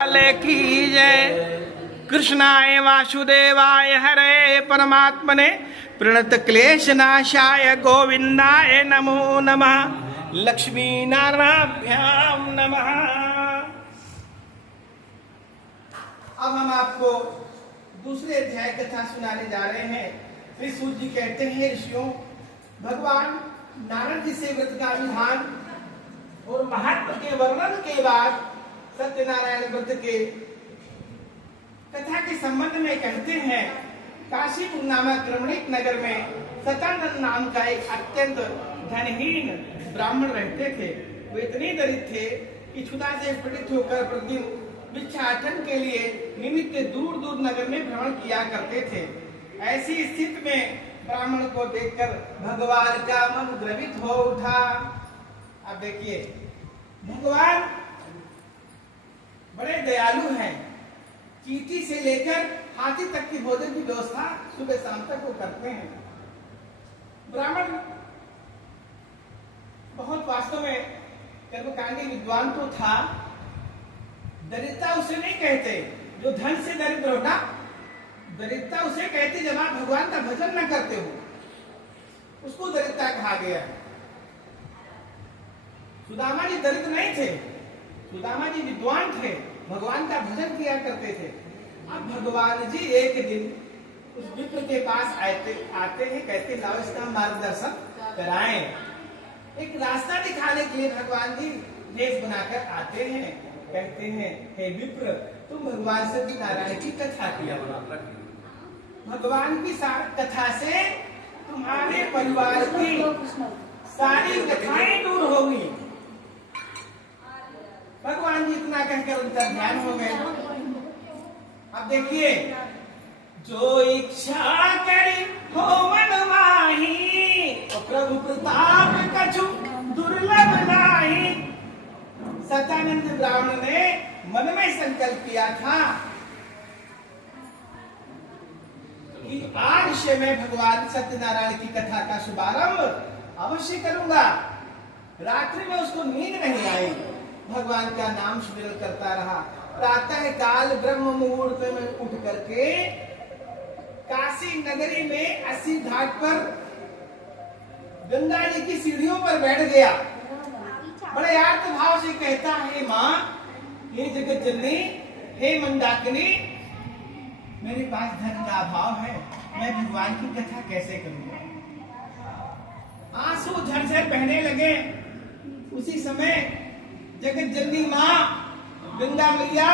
की जय। कृष्णाय वासुदेवाय हरे परमात्मने प्रणत क्लेश नाशाय गोविंदाय नमो नमः। लक्ष्मी नारायणाभ्याम नमः। अब हम आपको दूसरे अध्याय कथा सुनाने जा रहे हैं। श्री सूत जी कहते हैं, ऋषियों, भगवान नारद जी से व्रत का विधान और महत्व के वर्णन के बाद सत्यनारायण व्रत के कथा के संबंध में कहते हैं, काशीपुर नामक रमणीक नगर में सतानंद नाम का एक अत्यंत धनहीन ब्राह्मण रहते थे। वे इतने दरिद्र थे कि क्षुधा से पीड़ित होकर प्रतिदिन भिक्षाटन के लिए निमित्त दूर दूर नगर में भ्रमण किया करते थे। ऐसी स्थिति में ब्राह्मण को देखकर भगवान का मन द्रवित हो उठा। अब देखिए, भगवान बड़े दयालु हैं। चींटी से लेकर हाथी तक की भोजन की व्यवस्था सुबह शाम तक वो करते हैं। ब्राह्मण बहुत वास्तव में कर्मकांडी विद्वान तो था। दरिद्रता उसे नहीं कहते जो धन से दरिद्र होना, दरिद्रता उसे कहते जब आप भगवान का भजन न करते हो, उसको दरिद्रता कहा गया। सुदामा जी दरिद्र नहीं थे, सुदामा जी विद्वान थे, भगवान का भजन किया करते थे। अब भगवान जी एक दिन उस विप्र के पास आते हैं, कहते लाओ इसका मार्गदर्शन कराएं। एक रास्ता दिखाने के लिए भगवान जी भेष बनाकर आते हैं। कहते हैं, हे विप्र, तुम भगवान सत्यनारायण की कथा किया। भगवान की कथा से तुम्हारे परिवार की सारी कथाएं दूर होगी। भगवान जी इतना कहकर उनका ध्यान हो गए। अब देखिए, जो इच्छा करी हो मन माही, तो प्रभु प्रताप कछु दुर्लभ नाही। सतानंद ब्राह्मण ने मन में संकल्प किया था कि आज से मैं भगवान सत्यनारायण की कथा का शुभारंभ अवश्य करूंगा। रात्रि में उसको नींद नहीं आई, भगवान का नाम स्मरण करता रहा। प्रातः काल ब्रह्म मुहूर्त में उठ करके काशी नगरी में 80 घाट पर गंगा जी की सीढ़ियों पर बैठ गया। बड़े आर्त भाव से कहता है, माँ, हे जगत जननी, हे मंदाकिनी, मेरे पास धन का अभाव है, मैं भगवान की कथा कैसे करूंगा। आंसू झरझर बहने लगे। उसी समय जगत जननी माँ गंगा मैया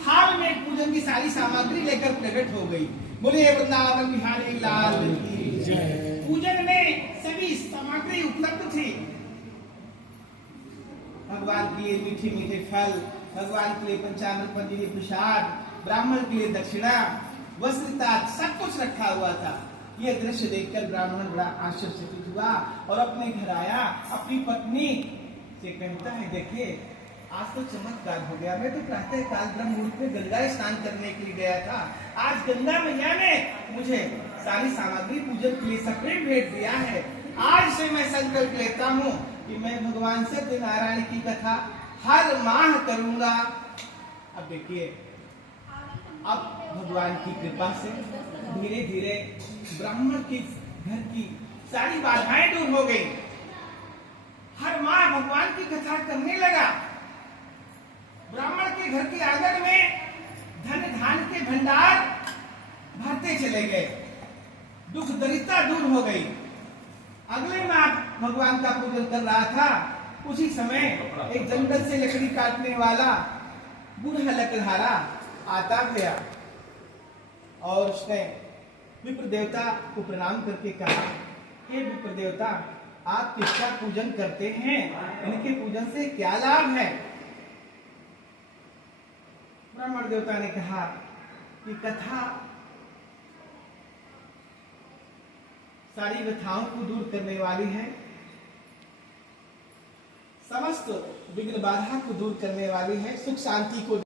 थाल में पूजन की सारी सामग्री लेकर प्रकट हो गई। बोले वृंदावन बिहारी लाल की जय। पूजन में सभी सामग्री उपलब्ध थी। भगवान के लिए मीठे मीठे फल, भगवान के लिए पंचामृत पंजिरी प्रसाद, ब्राह्मण के लिए दक्षिणा, वस्त्र, सब कुछ रखा हुआ था। यह दृश्य देखकर ब्राह्मण बड़ा आश्चर्यचकित हुआ और अपने घर आया। अपनी पत्नी से कहता है, देखिए, आज तो चमत्कार हो गया। मैं तो प्रातः काल ब्रह्म मुहूर्त में गंगा स्नान करने के लिए गया था। आज गंगा मैया ने मुझे सारी सामग्री पूजन के लिए सेपरेट भेज दिया है। आज से मैं संकल्प लेता हूँ कि मैं भगवान सत्यनारायण की कथा हर माह करूंगा। अब देखिए, अब भगवान की कृपा से धीरे धीरे ब्राह्मण के घर की सारी बाधाएं दूर हो गई। हर माह भगवान की कथा करने लगा। ब्राह्मण के घर के आंगन में धन धान के भंडार भरते चले गए। दुख दरिद्रता दूर हो गई। अगले माह भगवान का पूजन कर रहा था। उसी समय एक जंगल से लकड़ी काटने वाला बूढ़ा लकड़हारा आता गया और उसने विप्र देवता को प्रणाम करके कहा, हे विप्र देवता, आप किसका पूजन करते हैं? इनके पूजन से क्या लाभ है? ब्राह्मण देवता ने कहा कि कथा सारी व्यथाओं को दूर करने वाली है, समस्त विघ्न बाधा को दूर करने वाली है, सुख शांति को